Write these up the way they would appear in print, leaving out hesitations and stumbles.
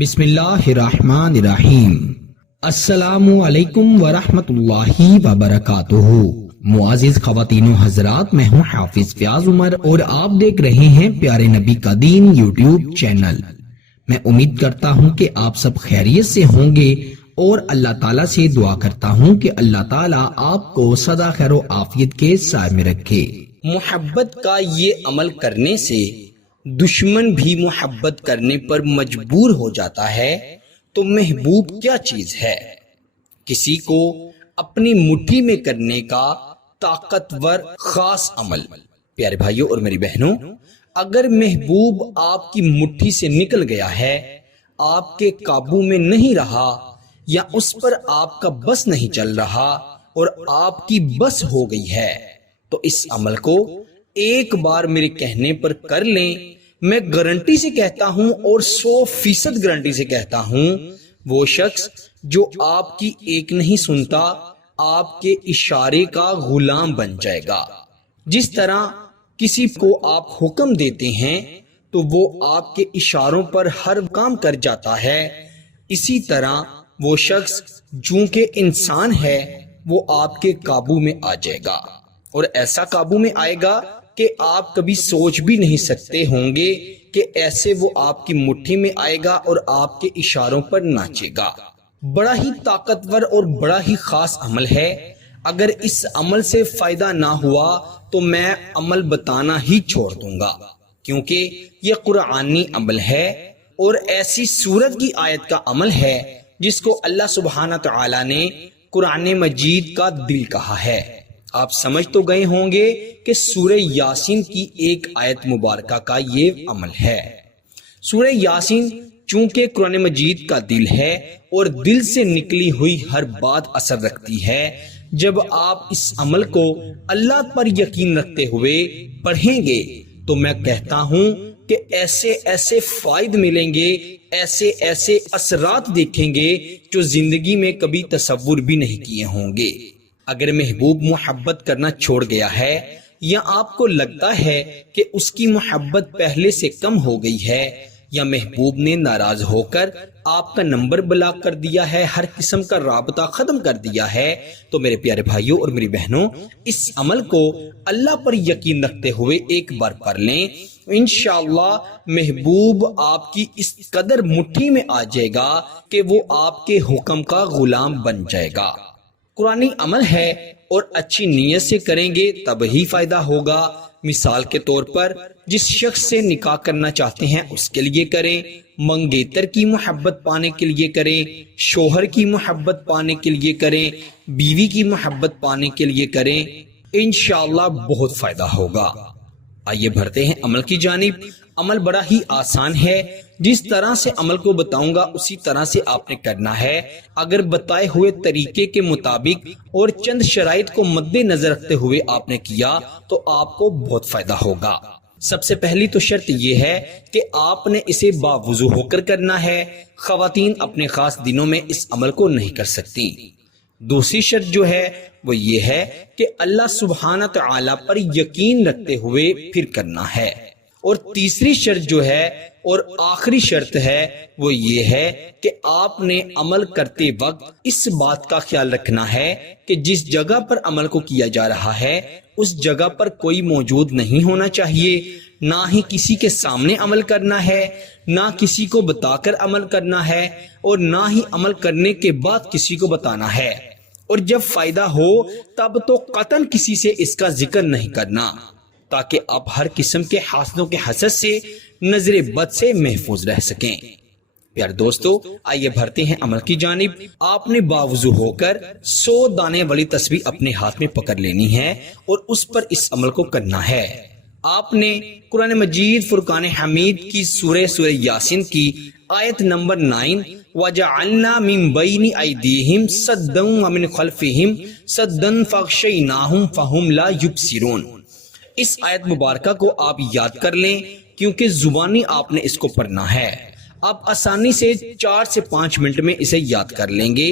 بسم اللہ الرحمن الرحیم۔ السلام علیکم ورحمۃ اللہ وبرکاتہ۔ معزز خواتین و حضرات، میں ہوں حافظ فیاض عمر اور آپ دیکھ رہے ہیں پیارے نبی کا دین یوٹیوب چینل۔ میں امید کرتا ہوں کہ آپ سب خیریت سے ہوں گے اور اللہ تعالیٰ سے دعا کرتا ہوں کہ اللہ تعالیٰ آپ کو سدا خیر و عافیت کے سائے میں رکھے۔ محبت کا یہ عمل کرنے سے دشمن بھی محبت کرنے پر مجبور ہو جاتا ہے، تو محبوب کیا چیز ہے؟ کسی کو اپنی مٹھی میں کرنے کا طاقتور خاص عمل۔ پیارے بھائیوں اور میری بہنوں، اگر محبوب آپ کی مٹھی سے نکل گیا ہے، آپ کے قابو میں نہیں رہا، یا اس پر آپ کا بس نہیں چل رہا اور آپ کی بس ہو گئی ہے، تو اس عمل کو ایک بار میرے کہنے پر کر لیں۔ میں گارنٹی سے کہتا ہوں اور 100% گارنٹی سے کہتا ہوں، وہ شخص جو آپ کی ایک نہیں سنتا، آپ کے اشارے کا غلام بن جائے گا۔ جس طرح کسی کو آپ حکم دیتے ہیں تو وہ آپ کے اشاروں پر ہر کام کر جاتا ہے، اسی طرح وہ شخص چونکہ انسان ہے، وہ آپ کے قابو میں آ جائے گا، اور ایسا قابو میں آئے گا کہ آپ کبھی سوچ بھی نہیں سکتے ہوں گے کہ ایسے وہ آپ کی مٹھی میں آئے گا اور آپ کے اشاروں پر ناچے گا۔ بڑا ہی طاقتور اور بڑا ہی خاص عمل ہے۔ اگر اس عمل سے فائدہ نہ ہوا تو میں عمل بتانا ہی چھوڑ دوں گا، کیونکہ یہ قرآنی عمل ہے اور ایسی سورت کی آیت کا عمل ہے جس کو اللہ سبحانہ تعالی نے قرآن مجید کا دل کہا ہے۔ آپ سمجھ تو گئے ہوں گے کہ سورہ یاسین کی ایک آیت مبارکہ کا یہ عمل ہے۔ سورہ یاسین چونکہ قرآن مجید کا دل ہے اور دل سے نکلی ہوئی ہر بات اثر رکھتی ہے، جب آپ اس عمل کو اللہ پر یقین رکھتے ہوئے پڑھیں گے تو میں کہتا ہوں کہ ایسے ایسے فائد ملیں گے، ایسے ایسے اثرات دیکھیں گے جو زندگی میں کبھی تصور بھی نہیں کیے ہوں گے۔ اگر محبوب محبت کرنا چھوڑ گیا ہے، یا آپ کو لگتا ہے کہ اس کی محبت پہلے سے کم ہو گئی ہے، یا محبوب نے ناراض ہو کر آپ کا نمبر بلاک کر دیا ہے، ہر قسم کا رابطہ ختم کر دیا ہے، تو میرے پیارے بھائیوں اور میری بہنوں، اس عمل کو اللہ پر یقین رکھتے ہوئے ایک بار پڑھ لیں۔ انشاءاللہ محبوب آپ کی اس قدر مٹھی میں آ جائے گا کہ وہ آپ کے حکم کا غلام بن جائے گا۔ قرآنی عمل ہے اور اچھی نیت سے کریں گے تب ہی فائدہ ہوگا۔ مثال کے طور پر جس شخص سے نکاح کرنا چاہتے ہیں اس کے لیے کریں، منگیتر کی محبت پانے کے لیے کریں، شوہر کی محبت پانے کے لیے کریں، بیوی کی محبت پانے کے لیے کریں، انشاءاللہ بہت فائدہ ہوگا۔ آئیے بڑھتے ہیں عمل کی جانب۔ عمل بڑا ہی آسان ہے، جس طرح سے عمل کو بتاؤں گا اسی طرح سے آپ نے کرنا ہے۔ اگر بتائے ہوئے طریقے کے مطابق اور چند شرائط کو مد نظر رکھتے ہوئے آپ نے کیا تو آپ کو بہت فائدہ ہوگا۔ سب سے پہلی تو شرط یہ ہے کہ آپ نے اسے باوضو ہو کر کرنا ہے۔ خواتین اپنے خاص دنوں میں اس عمل کو نہیں کر سکتی۔ دوسری شرط جو ہے وہ یہ ہے کہ اللہ سبحانہ تعالی پر یقین رکھتے ہوئے پھر کرنا ہے۔ اور تیسری شرط جو ہے اور آخری شرط ہے وہ یہ ہے کہ آپ نے عمل کرتے وقت اس بات کا خیال رکھنا ہے کہ جس جگہ پر عمل کو کیا جا رہا ہے اس جگہ پر کوئی موجود نہیں ہونا چاہیے، نہ ہی کسی کے سامنے عمل کرنا ہے، نہ کسی کو بتا کر عمل کرنا ہے، اور نہ ہی عمل کرنے کے بعد کسی کو بتانا ہے، اور جب فائدہ ہو تب تو قطعاً کسی سے اس کا ذکر نہیں کرنا، تاکہ آپ ہر قسم کے حاسدوں کے حسد سے، نظر بد سے محفوظ رہ سکیں۔ پیارے دوستو، آئیے بڑھتے ہیں عمل کی جانب۔ آپ نے باوضو ہو کر 100 دانے والی تسبیح اپنے ہاتھ میں پکڑ لینی ہے اور اس پر اس عمل کو کرنا ہے۔ آپ نے قرآن مجید فرقان حمید کی سورہ یاسین کی آیت نمبر 9 وَجَعَلْنَا مِن بَيْنِ أَيْدِيهِمْ سَدًّا وَمِنْ خَلْفِهِمْ سَدًّا فَأَغْشَيْنَاهُمْ فَهُمْ لَا يُبْصِرُونَ، اس آیت مبارکہ کو آپ یاد کر لیں، کیونکہ زبانی آپ نے اس کو پڑھنا ہے۔ آپ آسانی سے 4 سے 5 منٹ میں اسے یاد کر لیں گے۔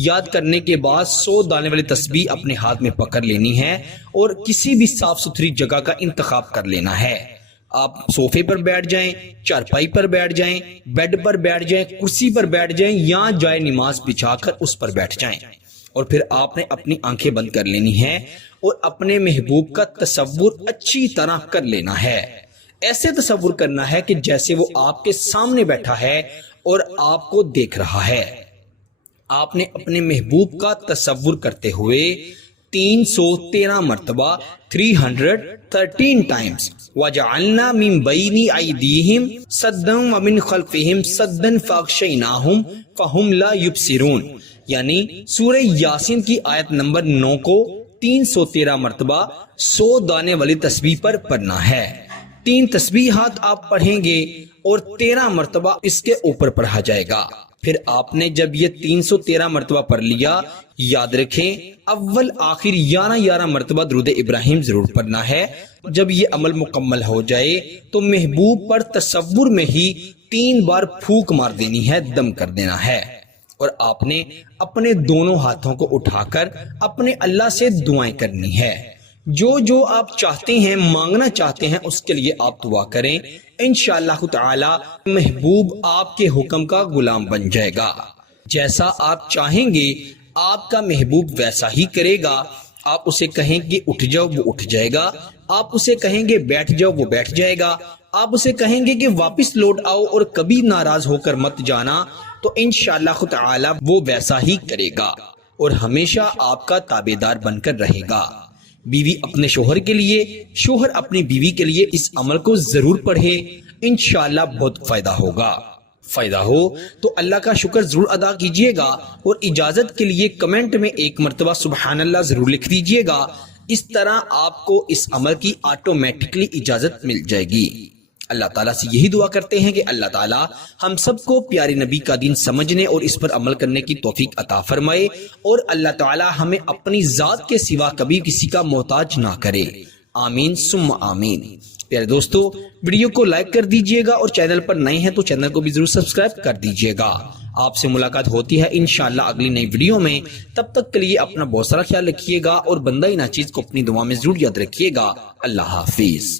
یاد کرنے کے بعد 100 دانے والی تسبیح اپنے ہاتھ میں پکڑ لینی ہے اور کسی بھی صاف ستھری جگہ کا انتخاب کر لینا ہے۔ آپ صوفے پر بیٹھ جائیں، چارپائی پر بیٹھ جائیں، بیڈ پر بیٹھ جائیں، کرسی پر بیٹھ جائیں یا جائے نماز بچھا کر اس پر بیٹھ جائیں، اور پھر آپ نے اپنی آنکھیں بند کر لینی ہے اور اپنے محبوب کا تصور اچھی طرح کر لینا ہے۔ ایسے تصور کرنا ہے کہ جیسے وہ آپ کے سامنے بیٹھا ہے اور آپ کو دیکھ رہا ہے۔ آپ نے اپنے محبوب کا تصور کرتے ہوئے 313 مرتبہ 313 ٹائمز وَجَعَلْنَا مِن بَيْنِ أَيْدِيهِمْ سَدًّا وَمِن خَلْفِهِمْ سَدًّا فَأَغْشَيْنَاهُمْ فَهُمْ لَا يُبْصِرُونَ، یعنی سورہ یاسین کی آیت نمبر 9 کو 313 مرتبہ 100 دانے والی تسبیح پر پڑھنا ہے۔ 3 تسبیحات آپ پڑھیں گے اور 13 مرتبہ اس کے اوپر پڑھا جائے گا۔ پھر آپ نے جب یہ 313 مرتبہ پڑھ لیا، یاد رکھیں اول آخر 11 مرتبہ درود ابراہیم ضرور پڑھنا ہے۔ جب یہ عمل مکمل ہو جائے تو محبوب پر تصور میں ہی 3 بار پھونک مار دینی ہے، دم کر دینا ہے، اور آپ نے اپنے دونوں ہاتھوں کو اٹھا کر اپنے اللہ سے دعائیں کرنی ہے۔ جو آپ چاہتے ہیں، مانگنا چاہتے ہیں، اس کے لیے آپ دعا کریں، انشاءاللہ تعالی محبوب آپ کے حکم کا غلام بن جائے گا۔ جیسا آپ چاہیں گے آپ کا محبوب ویسا ہی کرے گا۔ آپ اسے کہیں گے اٹھ جاؤ، وہ اٹھ جائے گا۔ آپ اسے کہیں گے بیٹھ جاؤ، وہ بیٹھ جائے گا۔ آپ اسے کہیں گے کہ واپس لوٹ آؤ اور کبھی ناراض ہو کر مت جانا، تو انشاءاللہ تعالی وہ ویسا ہی کرے گا اور ہمیشہ آپ کا تابعدار بن کر رہے گا۔ بیوی اپنے شوہر کے لیے، شوہر اپنی بیوی کے لیے اس عمل کو ضرور پڑھے، انشاءاللہ بہت فائدہ ہوگا۔ فائدہ ہو تو اللہ کا شکر ضرور ادا کیجئے گا، اور اجازت کے لیے کمنٹ میں 1 مرتبہ سبحان اللہ ضرور لکھ دیجئے گا۔ اس طرح آپ کو اس عمل کی آٹومیٹکلی اجازت مل جائے گی۔ اللہ تعالیٰ سے یہی دعا کرتے ہیں کہ اللہ تعالیٰ ہم سب کو پیارے نبی کا دین سمجھنے اور اس پر عمل کرنے کی توفیق عطا فرمائے، اور اللہ تعالیٰ ہمیں اپنی ذات کے سوا کبھی کسی کا محتاج نہ کرے۔ آمین ثم آمین۔ پیارے دوستو، ویڈیو کو لائک کر دیجئے گا، اور چینل پر نئے ہیں تو چینل کو بھی ضرور سبسکرائب کر دیجئے گا۔ آپ سے ملاقات ہوتی ہے انشاءاللہ اگلی نئی ویڈیو میں۔ تب تک کے لیے اپنا بہت سارا خیال رکھیے گا، اور بندہ ناچیز کو اپنی دعا میں ضرور یاد رکھیے گا۔ اللہ حافظ۔